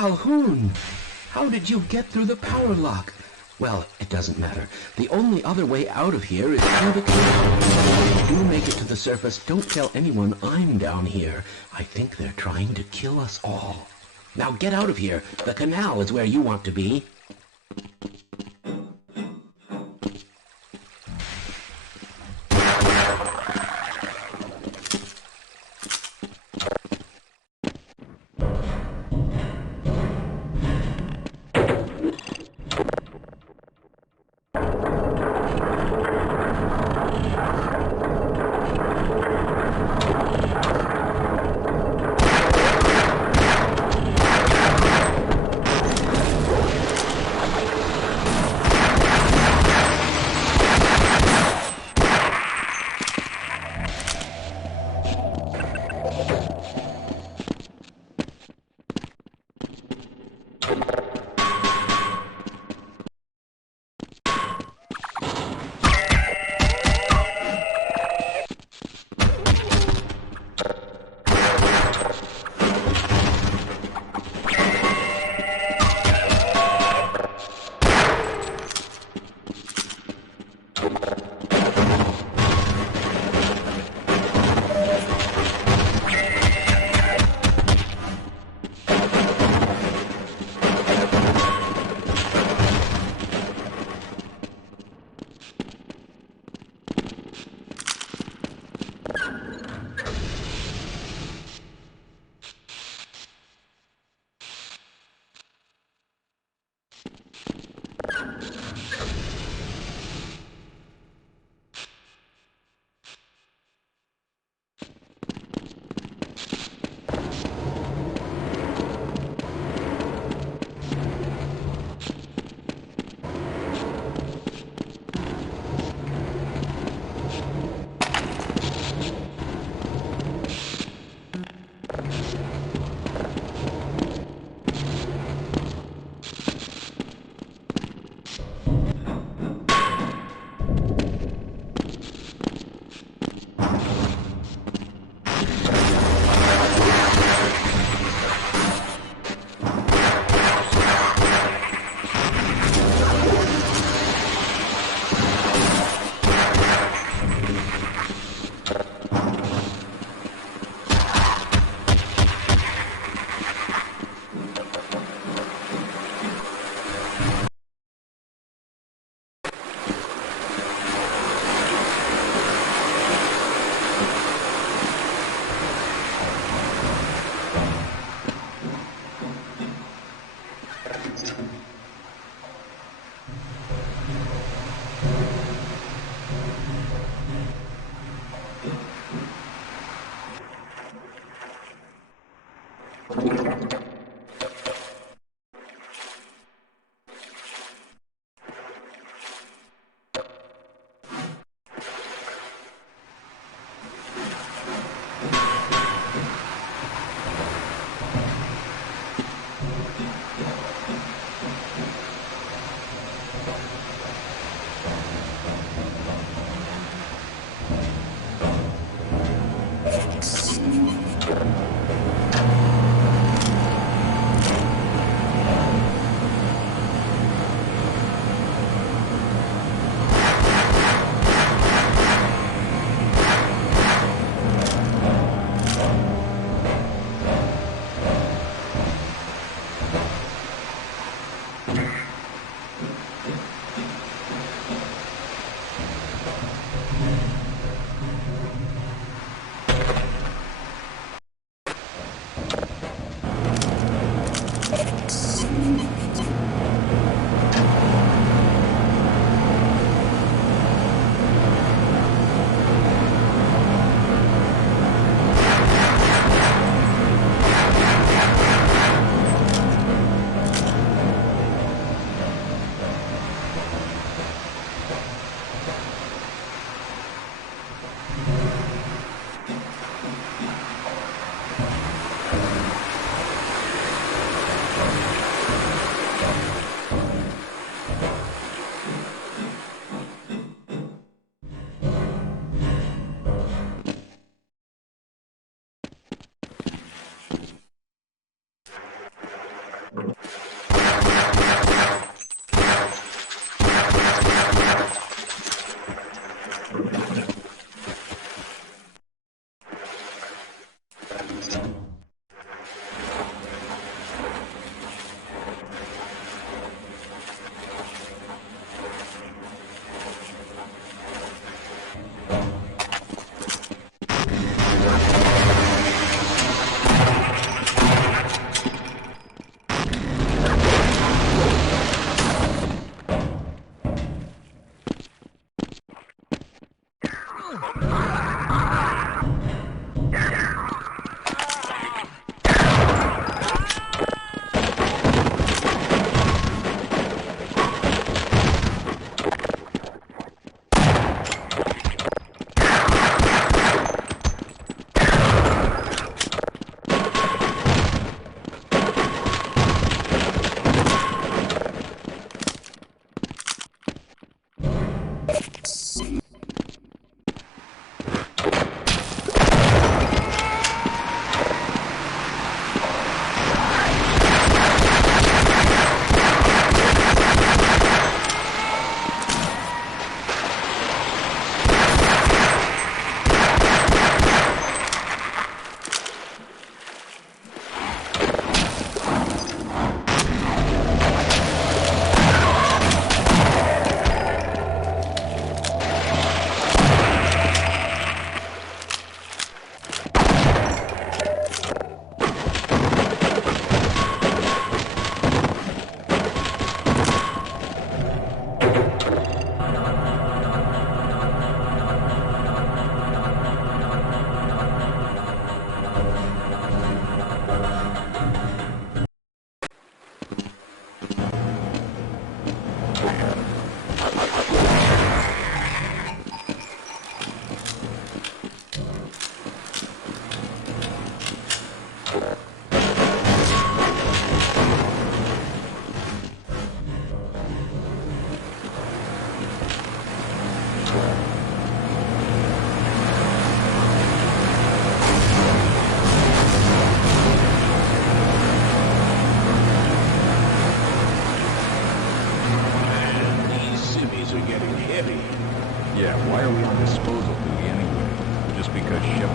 Calhoun! How did you get through the power lock? Well, it doesn't matter. The only other way out of here is through the canal. If you do make it to the surface, don't tell anyone I'm down here. I think they're trying to kill us all. Now get out of here. The canal is where you want to be.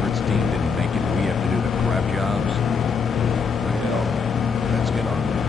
Robert's team didn't make it. We have to do the crap jobs. I know. Let's get on with it.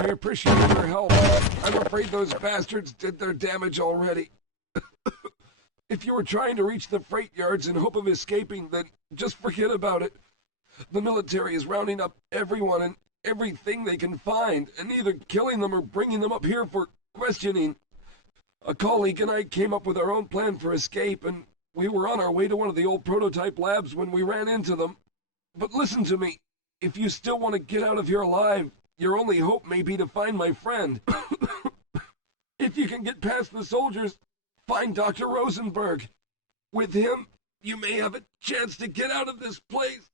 I appreciate your help. I'm afraid those bastards did their damage already. If you were trying to reach the freight yards in hope of escaping, then just forget about it. The military is rounding up everyone and everything they can find, and either killing them or bringing them up here for questioning. A colleague and I came up with our own plan for escape, and we were on our way to one of the old prototype labs when we ran into them. But listen to me. If you still want to get out of here alive, your only hope may be to find my friend. If you can get past the soldiers, find Dr. Rosenberg. With him, you may have a chance to get out of this place.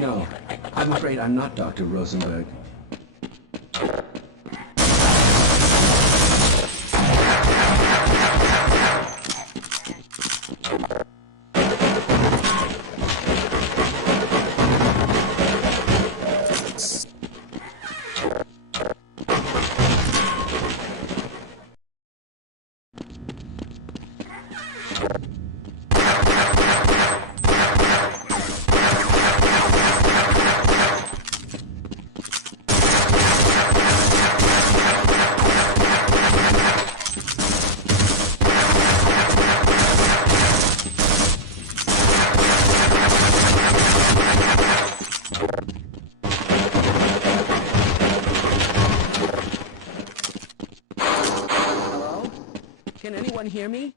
No, I'm afraid I'm not Dr. Rosenberg. Can anyone hear me?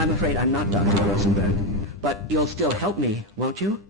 I'm afraid I'm not Dr. Rosenberg, but you'll still help me, won't you?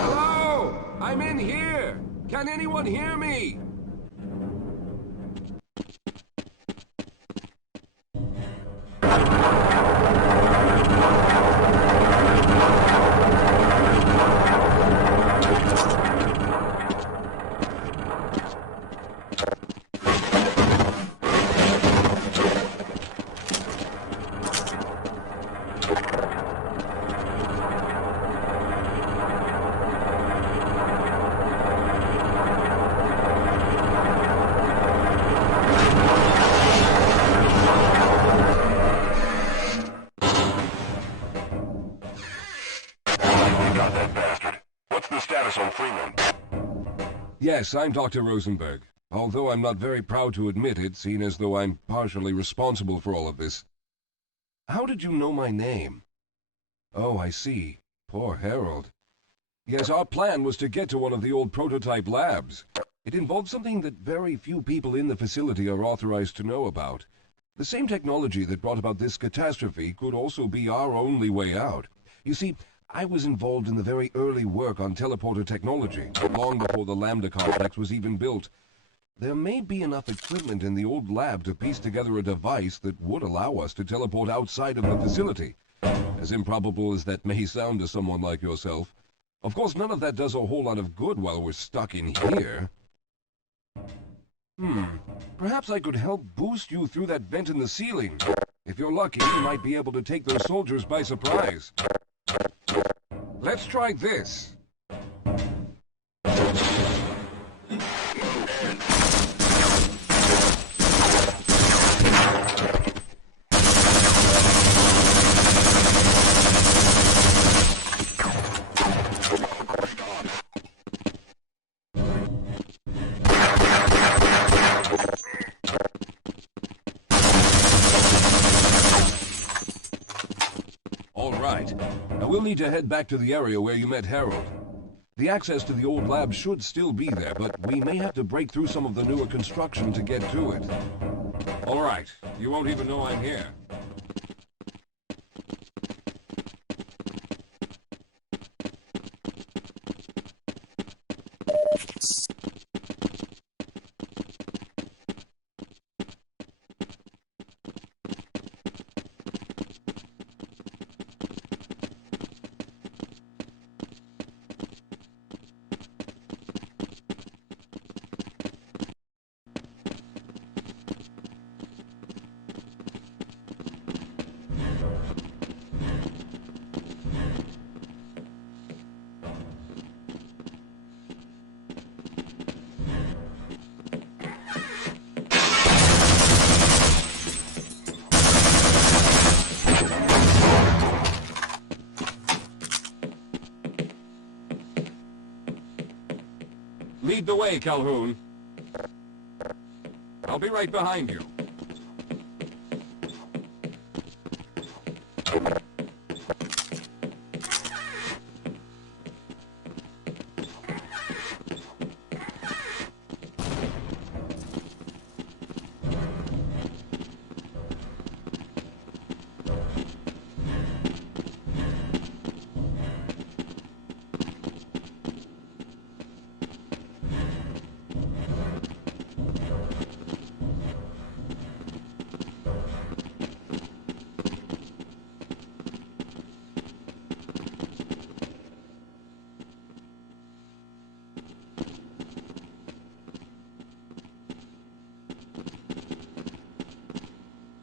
Hello? I'm in here! Can anyone hear me? Yes, I'm Dr. Rosenberg, although I'm not very proud to admit it, seeing as though I'm partially responsible for all of this. How did you know my name? Oh, I see. Poor Harold. Yes, our plan was to get to one of the old prototype labs. It involved something that very few people in the facility are authorized to know about. The same technology that brought about this catastrophe could also be our only way out. You see, I was involved in the very early work on teleporter technology, long before the Lambda complex was even built. There may be enough equipment in the old lab to piece together a device that would allow us to teleport outside of the facility. As improbable as that may sound to someone like yourself. Of course, none of that does a whole lot of good while we're stuck in here. Perhaps I could help boost you through that vent in the ceiling. If you're lucky, you might be able to take those soldiers by surprise. Let's try this. All right. Now we'll need to head back to the area where you met Harold. The access to the old lab should still be there, but we may have to break through some of the newer construction to get to it. All right. You won't even know I'm here. the way, Calhoun. I'll be right behind you.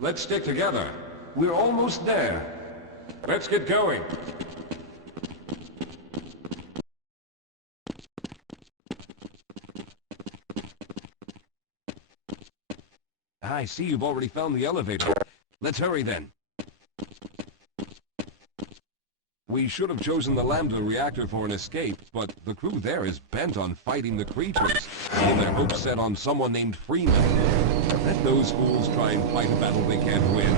Let's stick together. We're almost there. Let's get going. I see you've already found the elevator. Let's hurry then. We should have chosen the Lambda reactor for an escape, but the crew there is bent on fighting the creatures, with their hopes set on someone named Freeman. Let those fools try and fight a battle they can't win.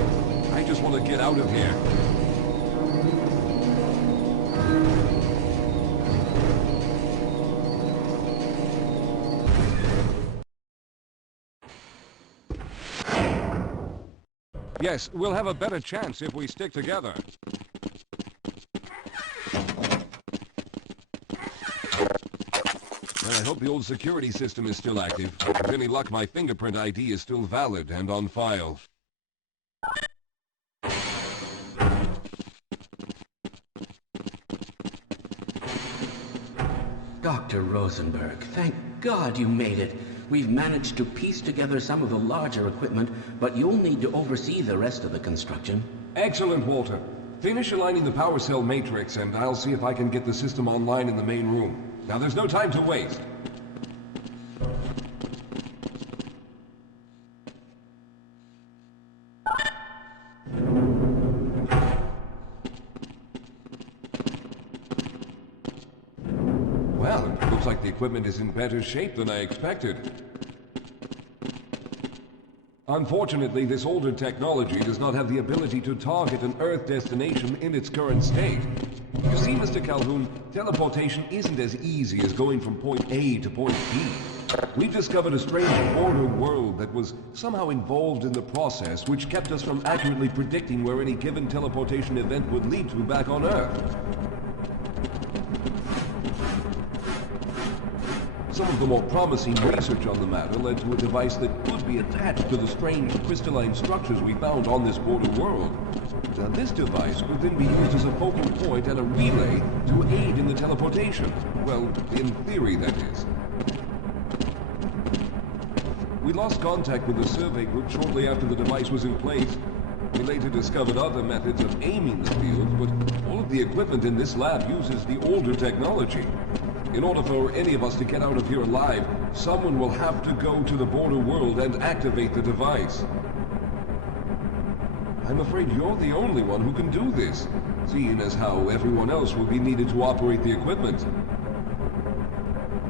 I just want to get out of here. Yes, we'll have a better chance if we stick together. I hope the old security system is still active. With any luck, my fingerprint ID is still valid and on file. Dr. Rosenberg, thank God you made it. We've managed to piece together some of the larger equipment, but you'll need to oversee the rest of the construction. Excellent, Walter. Finish aligning the power cell matrix, and I'll see if I can get the system online in the main room. Now, there's no time to waste. Well, it looks like the equipment is in better shape than I expected. Unfortunately, this older technology does not have the ability to target an Earth destination in its current state. You see, Mr. Calhoun, teleportation isn't as easy as going from point A to point B. We've discovered a strange border world that was somehow involved in the process, which kept us from accurately predicting where any given teleportation event would lead to back on Earth. Some of the more promising research on the matter led to a device that could be attached to the strange crystalline structures we found on this border world. Now, this device would then be used as a focal point and a relay to aid in the teleportation. Well, in theory, that is. We lost contact with the survey group shortly after the device was in place. We later discovered other methods of aiming the field, but all of the equipment in this lab uses the older technology. In order for any of us to get out of here alive, someone will have to go to the border world and activate the device. I'm afraid you're the only one who can do this, seeing as how everyone else will be needed to operate the equipment.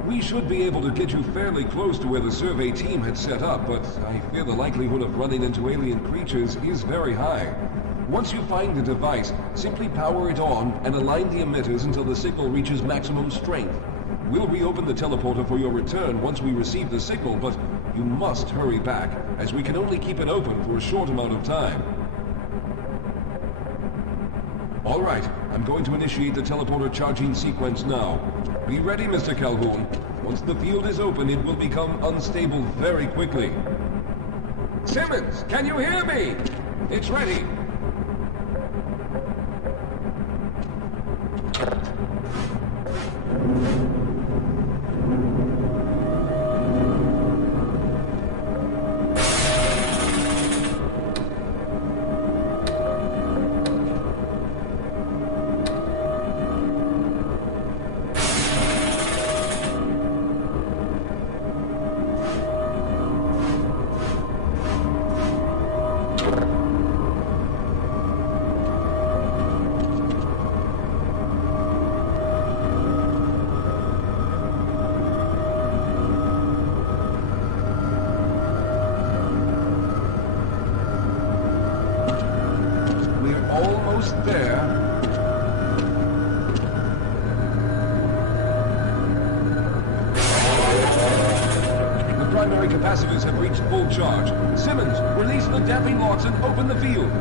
We should be able to get you fairly close to where the survey team had set up, but I fear the likelihood of running into alien creatures is very high. Once you find the device, simply power it on and align the emitters until the signal reaches maximum strength. We'll reopen the teleporter for your return once we receive the signal, but you must hurry back, as we can only keep it open for a short amount of time. All right, I'm going to initiate the teleporter charging sequence now. Be ready, Mr. Calhoun. Once the field is open, it will become unstable very quickly. Simmons, can you hear me? It's ready. almost there. The primary capacitors have reached full charge. Simmons, release the damping locks and open the field.